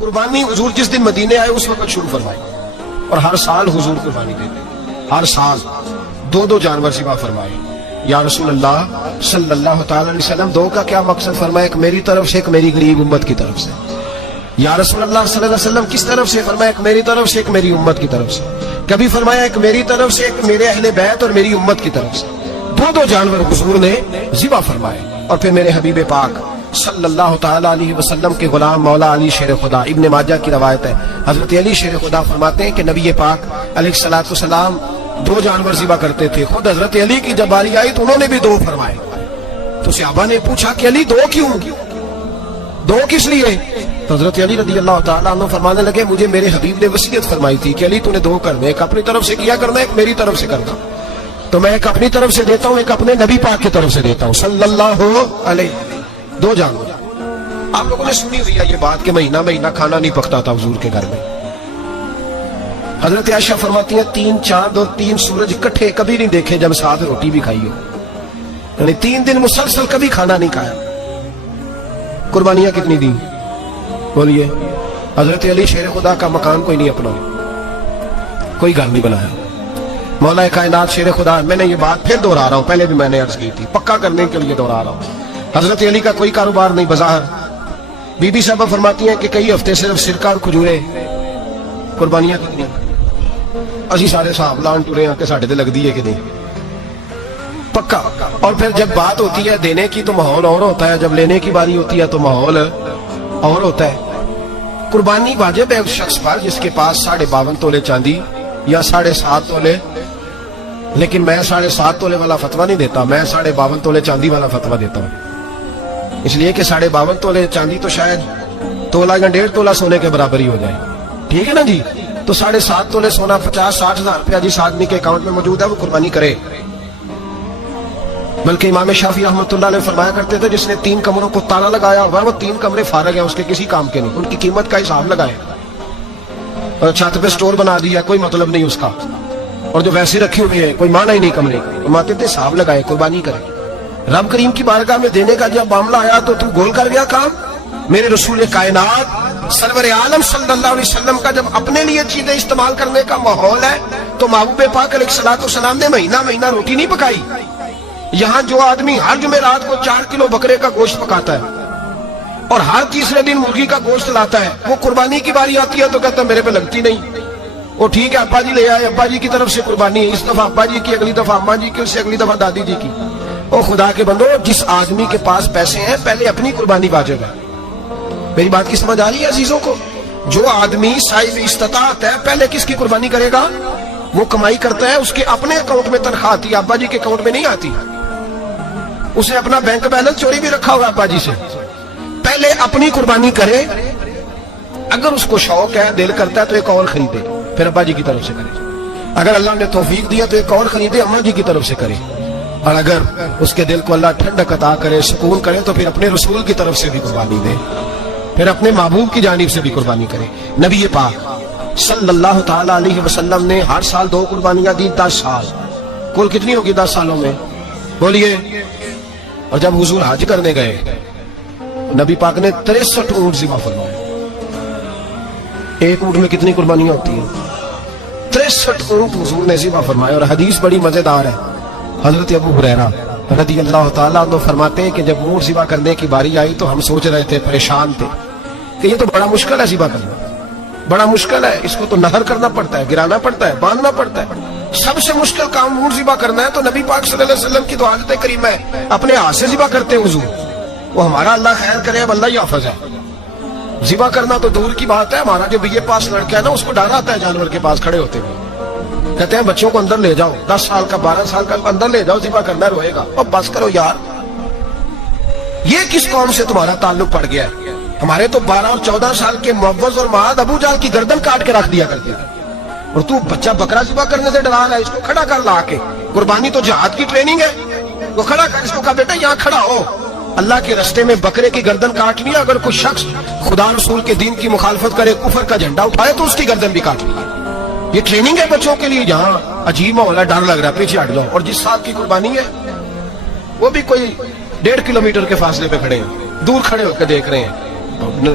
قربانی حضور جس دن مدینے آئے اس وقت شروع فرمائی، اور ہر سال حضور قربانی دیتے، ہر سال دو جانور ذبح فرمائے۔ یا رسول اللہ صلی اللہ تعالی علیہ وسلم، دو کا کیا مقصد فرمایا؟ ایک میری طرف سے، ایک میری غریب امت کی طرف سے۔ یا رسول اللہ صلی اللہ علیہ وسلم کس طرف سے فرمایا؟ ایک میری طرف سے، ایک میری امت کی طرف سے۔ کبھی فرمایا ایک میری طرف سے، ایک میرے اہل بیت اور میری امت کی طرف سے۔ دو جانور حضور نے ذبح فرمائے، اور پھر میرے حبیب پاک صلی اللہ تعالی علیہ وسلم کے غلام مولا علی شیر خدا، ابن ماجہ کی روایت ہے، حضرت علی شیر خدا فرماتے ہیں کہ نبی پاک علیہ الصلوۃ والسلام دو جانور ذبح کرتے تھے۔ خود حضرت علی کی جب باری آئی تو انہوں نے بھی دو فرمائے۔ تو صحابہ نے پوچھا کہ علی دو کیوں؟ دو کس لیے؟ تو حضرت علی رضی اللہ تعالیٰ عنہ فرمانے لگے مجھے میرے حبیب نے وصیت فرمائی تھی کہ علی تو نے دو کرنے، ایک اپنی طرف سے کیا کرنا، ایک میری طرف سے کرنا۔ تو میں ایک اپنی طرف سے دیتا ہوں، ایک اپنے نبی پاک کی طرف سے دیتا ہوں صلی اللہ علیہ۔ دو جانور۔ آپ لوگوں نے سنی ہوئی ہے یہ بات کہ مہینہ کھانا نہیں پکتا تھا حضور کے گھر میں۔ حضرت عائشہ فرماتی ہیں 3 چاند اور 3 سورج اکٹھے کبھی نہیں دیکھے جب ساتھ روٹی بھی کھائی ہو، یعنی 3 دن مسلسل کبھی کھانا نہیں کھایا۔ قربانیاں کتنی دی بولیے؟ حضرت علی شیر خدا کا مکان کوئی نہیں اپنا، کوئی گھر نہیں بنایا۔ مولا کائنات شیر خدا، میں نے یہ بات پھر دوہرا رہا ہوں، پہلے بھی میں نے عرض کی تھی، پکا کرنے کے لیے دوہرا رہا ہوں۔ حضرت علی کا کوئی کاروبار نہیں بظاہر۔ بی بی صاحبہ فرماتی ہیں کہ کئی ہفتے صرف سرکہ اور کھجورے۔ قربانیاں کتنی؟ اسی سارے صاحب لان ٹورے ہیں کہ ساڑھے تے لگ دی ہے کہ نہیں، پکا۔ اور پھر جب بات ہوتی ہے دینے کی تو ماحول اور ہوتا ہے، جب لینے کی باری ہوتی ہے تو ماحول اور ہوتا ہے۔ قربانی واجب ہے اس شخص پر جس کے پاس 52.5 تولے چاندی یا 7.5 تولے، لیکن میں 7.5 تولے والا فتویٰ نہیں دیتا، میں 52.5 تولے چاندی والا فتویٰ دیتا ہوں، اس لیے کہ 52.5 تولے چاندی تو شاید تولہ یا 1.5 تولہ سونے کے برابر ہی ہو جائے، ٹھیک ہے نا جی؟ تو 7.5 تولے سونا 50-60 ہزار روپیہ جس آدمی کے اکاؤنٹ میں موجود ہے وہ قربانی کرے۔ بلکہ امام شافعی رحمۃ اللہ علیہ فرمایا کرتے تھے جس نے 3 کمروں کو تالا لگایا ہوا وہ 3 کمرے فارغ ہیں، اس کے کسی کام کے نہیں، ان کی قیمت کا حساب لگائے، اور چھت پہ سٹور بنا دیا کوئی مطلب نہیں اس کا، اور جو ویسے رکھی ہوئی ہے کوئی معنی ہی نہیں کمرے کا، فرماتے تھے حساب لگائے قربانی کرے۔ رب کریم کی بارگاہ میں دینے کا جب معاملہ آیا تو گول کر گیا کام۔ میرے رسول کائنات سرور عالم صلی اللہ علیہ وسلم کا جب اپنے لیے چیزیں استعمال کرنے کا ماحول ہے تو محبوب پاک علیہ الصلوۃ والسلام نے مہینہ روٹی نہیں پکائی۔ یہاں جو آدمی ہر جمعرات کو 4 کلو بکرے کا گوشت پکاتا ہے اور ہر تیسرے دن مرغی کا گوشت لاتا ہے، وہ قربانی کی باری آتی ہے تو کہتا ہے میرے پہ لگتی نہیں۔ وہ ٹھیک ہے ابا جی لے آئے، ابا جی کی طرف سے قربانی ہے، اس دفعہ ابا جی کی، اگلی دفعہ اماں جی کی، اس سے اگلی دفعہ دادی جی کی۔ او خدا کے بندو، جس آدمی کے پاس پیسے ہیں پہلے اپنی قربانی واجب ہے۔ میری بات کی سمجھ آ رہی ہے عزیزوں کو؟ جو آدمی صاحب استطاعت ہے پہلے کس کی قربانی کرے گا؟ وہ کمائی کرتا ہے، اس کے اپنے اکاؤنٹ میں تنخواہ آتی ہے، ابا جی کے اکاؤنٹ میں نہیں آتی۔ اسے اپنا بینک بیلنس چوری بھی رکھا ہوا ابا جی سے، پہلے اپنی قربانی کرے۔ اگر اس کو شوق ہے، دل کرتا ہے تو ایک اور خریدے، پھر ابا جی کی طرف سے کرے۔ اگر اللہ نے توفیق دیا تو ایک اور خریدے، اماں جی کی طرف سے کرے۔ اور اگر اس کے دل کو اللہ ٹھنڈک عطا کرے، سکون کرے، تو پھر اپنے رسول کی طرف سے بھی قربانی دے، پھر اپنے محبوب کی جانب سے بھی قربانی کرے۔ نبی پاک صلی اللہ تعالی علیہ وسلم نے ہر سال 2 قربانیاں دی، 10 سال، کل کتنی ہوگی 10 سالوں میں بولیے؟ اور جب حضور حج کرنے گئے نبی پاک نے 63 اونٹ ذبح فرمائے۔ ایک اونٹ میں کتنی قربانیاں ہوتی ہیں؟ 63 اونٹ حضور نے ذبح فرمائے۔ اور حدیث بڑی مزیدار ہے، حضرت ابو ہریرہ رضی اللہ تعالیٰ عنہ فرماتے ہیں کہ جب اونٹ ذبح کرنے کی باری آئی تو ہم سوچ رہے تھے، پریشان تھے کہ یہ تو بڑا مشکل ہے ذبح کرنا، بڑا مشکل ہے، اس کو تو نہر کرنا پڑتا ہے، گرانا پڑتا ہے، باندھنا پڑتا ہے، سب سے مشکل کام اونٹ ذبح کرنا ہے۔ تو نبی پاک صلی اللہ علیہ وسلم کی تو عادت کریم ہے اپنے ہاتھ سے ذبح کرتے ہیں حضور، وہ ہمارا اللہ خیر کرے، اب اللہ ہی حافظ ہے۔ ذبح کرنا تو دور کی بات ہے، ہمارا جو BA پاس لڑکا ہے نا اس کو ڈر آتا ہے جانور کے پاس کھڑے ہوتے ہوئے، کہتے ہیں بچوں کو اندر لے جاؤ، 10 سال کا 12 سال کا اندر لے جاؤ، ذبح کرنا روئے گا۔ اور بس کرو یار، یہ کس قوم سے تمہارا تعلق پڑ گیا ہے؟ ہمارے تو 12 اور 14 سال کے معوذ اور معاذ ابو جہل کی گردن کاٹ کے رکھ دیا کرتے تھے، اور تو بچہ بکرا ذبح کرنے سے ڈرا رہا ہے، اس کو کھڑا کر لا کے۔ قربانی تو جہاد کی ٹریننگ ہے، وہ کھڑا کر، اس کو کہا بیٹا یہاں کھڑا ہو، اللہ کے رستے میں بکرے کی گردن کاٹنی ہے۔ اگر کوئی شخص خدا رسول کے دین کی مخالفت کرے، کفر کا جھنڈا اٹھائے تو اس کی گردن بھی کاٹنی ہے۔ یہ ٹریننگ ہے بچوں کے لیے۔ یہاں عجیب ماحول ہے، ڈر لگ رہا ہے، پیچھے ہٹ جاؤ۔ اور جس صاحب کی قربانی ہے وہ بھی کوئی 1.5 کلومیٹر کے فاصلے پہ کھڑے ہیں، دور کھڑے ہو کے دیکھ رہے ہیں،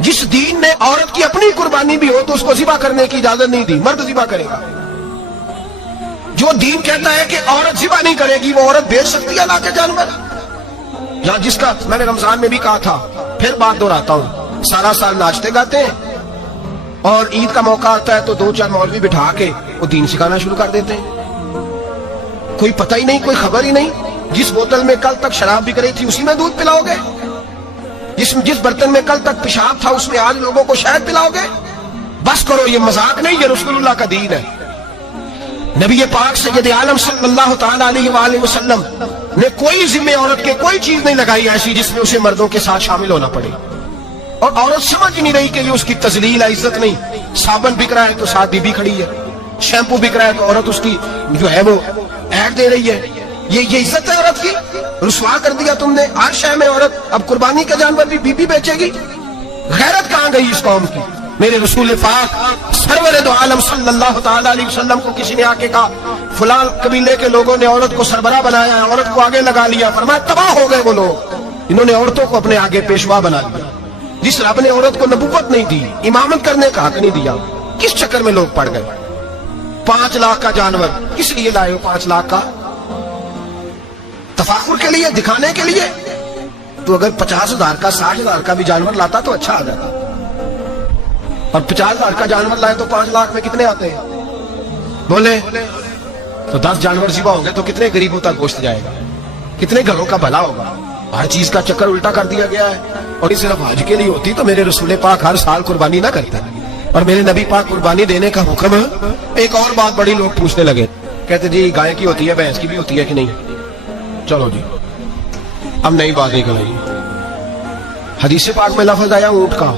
جس دین نے عورت کی اپنی قربانی بھی ہو تو اس کو ذبح کرنے کی اجازت نہیں دی، مرد ذبح کرے گا۔ جو دین کہتا ہے کہ عورت ذبح نہیں کرے گی، وہ عورت بیچ سکتی ہے لا کے جانور؟ یہاں جس کا میں نے رمضان میں بھی کہا تھا، پھر بات دہراتا ہوں، سارا سال ناچتے گاتے ہیں اور عید کا موقع آتا ہے تو 2-4 مولوی بٹھا کے وہ دین سکھانا شروع کر دیتے ہیں۔ کوئی پتہ ہی نہیں، کوئی خبر ہی نہیں۔ جس بوتل میں کل تک شراب بک رہی تھی اسی میں دودھ پلاؤ گے؟ جس برتن میں کل تک پیشاب تھا اس میں آج لوگوں کو شہد پلاؤ گے؟ بس کرو، یہ مذاق نہیں، یہ رسول اللہ کا دین ہے۔ نبی پاک سید عالم صلی اللہ تعالی علیہ وآلہ وسلم نے کوئی ذمہ عورت کے کوئی چیز نہیں لگائی ایسی جس میں اسے مردوں کے ساتھ شامل ہونا پڑے، اور عورت سمجھ نہیں رہی کہ یہ اس کی تذلیل ہے، عزت نہیں۔ صابن بک رہا ہے تو ساتھ بی بی کھڑی ہے، شیمپو بک رہا ہے تو عورت اس کی جو ہے وہ ایڈ دے رہی ہے۔ یہ عزت ہے عورت کی؟ رسوا کر دیا تم نے ہر شے میں عورت۔ اب قربانی کا جانور بھی بی بی بیچے گی؟ غیرت کہاں گئی اس قوم کی؟ میرے رسول پاک سرور دو عالم صلی اللہ تعالی علیہ وسلم کو کسی نے آ کے کہا فلاں قبیلے کے لوگوں نے عورت کو سربراہ بنایا ہے، عورت کو آگے لگا لیا، فرمایا تباہ ہو گئے وہ لوگ، انہوں نے عورتوں کو اپنے آگے پیشوا بنا لیا۔ جس رب نے عورت کو نبوت نہیں دی، امامت کرنے کا حق نہیں دیا، کس چکر میں لوگ پڑ گئے؟ 5 لاکھ کا جانور کس لیے لائے ہو؟ 5 لاکھ کا تفاخر کے لیے، دکھانے کے لیے؟ تو اگر 50,000 کا 60,000 کا بھی جانور لاتا تو اچھا آ جاتا، اور 50,000 کا جانور لائے تو 5 لاکھ میں کتنے آتے ہیں؟ بولے تو 10 جانور ذبح ہوں گے تو کتنے غریبوں تک گوشت جائے گا، کتنے گھروں کا بھلا ہوگا؟ ہر چیز کا چکر الٹا کر دیا گیا ہے۔ اور یہ صرف حج کے لیے ہوتی تو میرے رسول پاک ہر سال قربانی نہ کرتے، اور میرے نبی پاک قربانی دینے کا حکم۔ ایک اور بات بڑی لوگ پوچھنے لگے، کہتے جی گائے کی ہوتی ہے، بھینس کی بھی ہوتی ہے کہ نہیں؟ چلو جی اب نئی بات ایک ہے، حدیث پاک میں لفظ آیا اونٹ کا،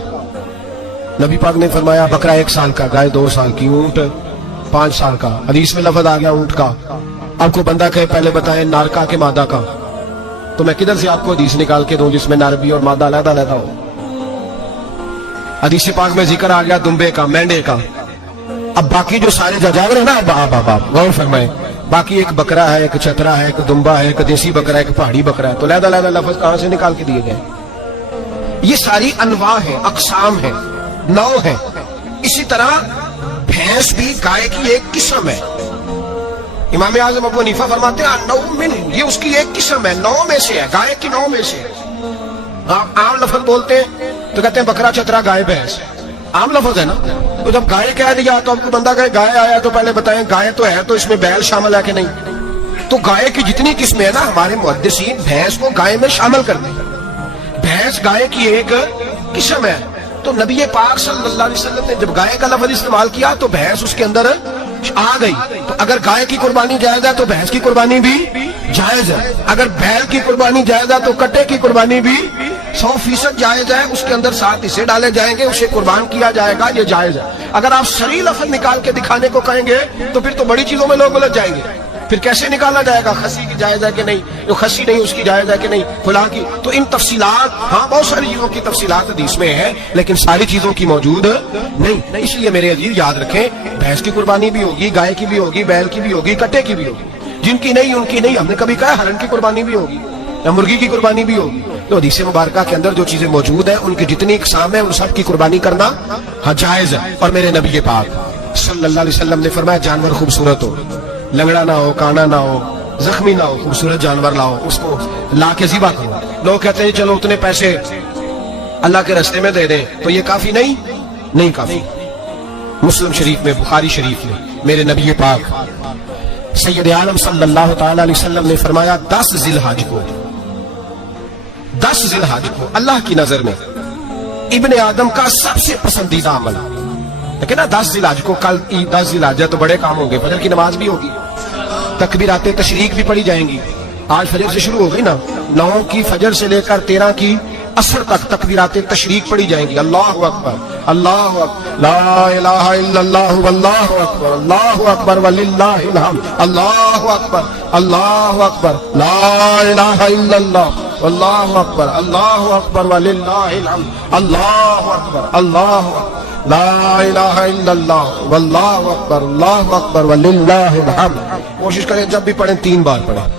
نبی پاک نے فرمایا بکرا 1 سال کا، گائے 2 سال کی، اونٹ 5 سال کا۔ حدیث میں لفظ آ گیا اونٹ کا۔ آپ کو بندہ کہے پہلے بتائیں نر کا کہ مادہ کا، تو میں کدھر سے آپ کو حدیث نکال کے دوں جس میں نر بھی اور مادہ علیحدہ علیحدہ ہو؟ حدیث پاک میں ذکر آ گیا دمبے کا، مینڈے کا۔ اب باقی جو سارے جانور ہیں نا، اب غور فرمائیں، باقی ایک بکرا ہے، ایک چترا ہے، ایک دمبا ہے، ایک دیسی بکرا ہے، ایک پہاڑی بکرا ہے، تو علیحدہ علیحدہ لفظ کہاں سے نکال کے دیے گئے؟ یہ ساری انواع ہیں، اقسام ہیں، نوع ہیں۔ اسی طرح بھینس بھی گائے کی ایک قسم ہے۔ امام اعظم ابو حنیفہ فرماتے ہیں نوع من، یہ اس کی ایک قسم ہے، نوع میں سے ہے، گائے کی نوع میں سے ہے۔ آپ عام لفظ بولتے ہیں تو کہتے ہیں بکرا چترا گائے بھینس، عام لفظ ہے نا۔ تو جب گائے کہہ دیا تو اب کو بندہ کہے گائے آیا تو پہلے بتائیں گائے تو ہے تو اس میں بیل شامل ہے کہ نہیں؟ تو گائے کی جتنی قسمیں ہیں نا، ہمارے محدثین بھینس کو گائے میں شامل کر دیں، بھینس گائے کی ایک قسم ہے۔ تو نبی پاک صلی اللہ علیہ وسلم نے جب گائے کا لفظ استعمال کیا تو بھینس اس کے اندر آ گئی۔ تو اگر گائے کی قربانی جائز ہے تو بھینس کی قربانی بھی جائز ہے، اگر بیل کی قربانی جائز ہے تو کٹے کی قربانی بھی 100% جائز ہے، اس کے اندر 7 حصے ڈالے جائیں گے، اسے قربان کیا جائے گا، یہ جائز ہے۔ اگر آپ صریح لفظ نکال کے دکھانے کو کہیں گے تو پھر تو بڑی چیزوں میں لوگ الجھ جائیں گے۔ پھر کیسے نکالا جائے گا خسی کی جائز ہے کہ نہیں، جو خسی نہیں اس کی جائز ہے کہ نہیں، فلاں کی؟ تو ان تفصیلات، ہاں بہت ساری چیزوں کی تفصیلات حدیث میں ہے لیکن ساری چیزوں کی موجود نہیں۔ اس لیے میرے عزیز یاد رکھیں، بھینس کی قربانی بھی ہوگی، گائے کی بھی ہوگی، بیل کی بھی ہوگی، کٹے کی بھی ہوگی، جن کی نہیں ان کی نہیں۔ ہم نے کبھی کہا ہرن کی قربانی بھی ہوگی یا مرغی کی قربانی بھی ہوگی۔ تو حدیث مبارکہ کے اندر جو چیزیں موجود ہیں ان کی جتنی اقسام ہیں ان سب کی قربانی کرنا ہاں جائز ہے۔ اور میرے نبی پاک صلی اللہ علیہ وسلم نے فرمایا جانور خوبصورت ہو، لنگڑا نہ ہو، کانا نہ ہو، زخمی نہ ہو، خوبصورت جانور لاؤ، اس کو لا کے ذبح کرو۔ لوگ کہتے ہیں چلو اتنے پیسے اللہ کے راستے میں دے دیں، تو یہ کافی نہیں کافی۔ مسلم شریف میں، بخاری شریف میں میرے نبی پاک سید عالم صلی اللہ تعالی علیہ وسلم نے فرمایا 10 ذی الحج کو اللہ کی نظر میں ابن آدم کا سب سے پسندیدہ عمل، لیکن نا 10 ذی الحج کو، کل 10 ذی الحج ہے تو بڑے کام ہوں گے، فجر کی نماز بھی ہوگی، تکبیرات تشریق بھی پڑھی جائیں گی۔ آج فجر سے شروع ہو گئی نا، 9 کی فجر سے لے کر 13 کی عصر تک تکبیرات تشریق پڑھی جائیں گی۔ اللہ اکبر، اللہ اکبر، لا الہ الا اللہ، واللہ اکبر، اللہ اکبر وللہ الحمد، اللہ اکبر، اللہ اکبر، لا الہ الا اللہ، واللہ اکبر، اللہ اکبر وللہ الحمد، اللہ اکبر، اللہ اکبر، لا الہ الا اللہ، واللہ اکبر، اللہ اکبر وللہ الحمد۔ کوشش کریں جب بھی پڑھیں 3 بار پڑھیں۔